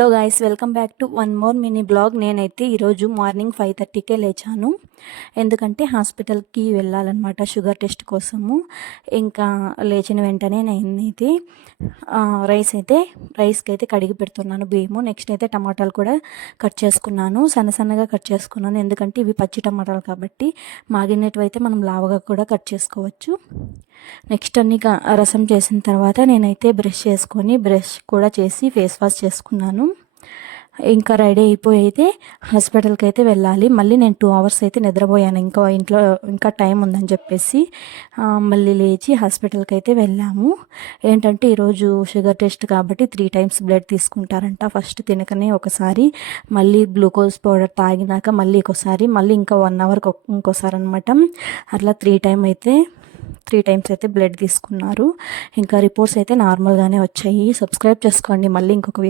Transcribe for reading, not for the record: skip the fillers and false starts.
Hello guys, welcome back to one more mini blog. నేనైతే ఈరోజు morning 5:30కే లేచాను. ఎందుకంటే హాస్పిటల్కి వెళ్ళాలన్నమాట, షుగర్ టెస్ట్ కోసము. ఇంకా లేచిన వెంటనే నేనైతే రైస్కి అయితే కడిగి పెడుతున్నాను బియ్యము. నెక్స్ట్ అయితే టమాటాలు కూడా కట్ చేసుకున్నాను, సన్నగా కట్ చేసుకున్నాను. ఎందుకంటే ఇవి పచ్చి టమాటాలు కాబట్టి మాగినట్టు అయితే మనం లావుగా కూడా కట్ చేసుకోవచ్చు. నెక్స్ట్ అన్ని రసం చేసిన తర్వాత నేనైతే బ్రష్ కూడా చేసి ఫేస్ వాష్ చేసుకున్నాను. ఇంకా రెడీ అయిపోయి అయితే హాస్పిటల్కి అయితే వెళ్ళాలి. మళ్ళీ నేను 2 hours అయితే నిద్రపోయాను, ఇంకా టైం ఉందని చెప్పేసి మళ్ళీ లేచి హాస్పిటల్కి అయితే వెళ్ళాము. ఏంటంటే ఈరోజు షుగర్ టెస్ట్ కాబట్టి 3 times బ్లడ్ తీసుకుంటారంట. ఫస్ట్ తినకనే ఒకసారి, మళ్ళీ గ్లూకోజ్ పౌడర్ తాగినాక మళ్ళీ ఒకసారి, మళ్ళీ ఇంకా 1 hourకి ఇంకోసారి అనమాట. అట్లా 3 times అయితే బ్లడ్ తీసుకున్నారు. ఇంకా రిపోర్ట్స్ అయితే నార్మల్గానే వచ్చాయి. సబ్స్క్రైబ్ చేసుకోండి. మళ్ళీ ఇంకొక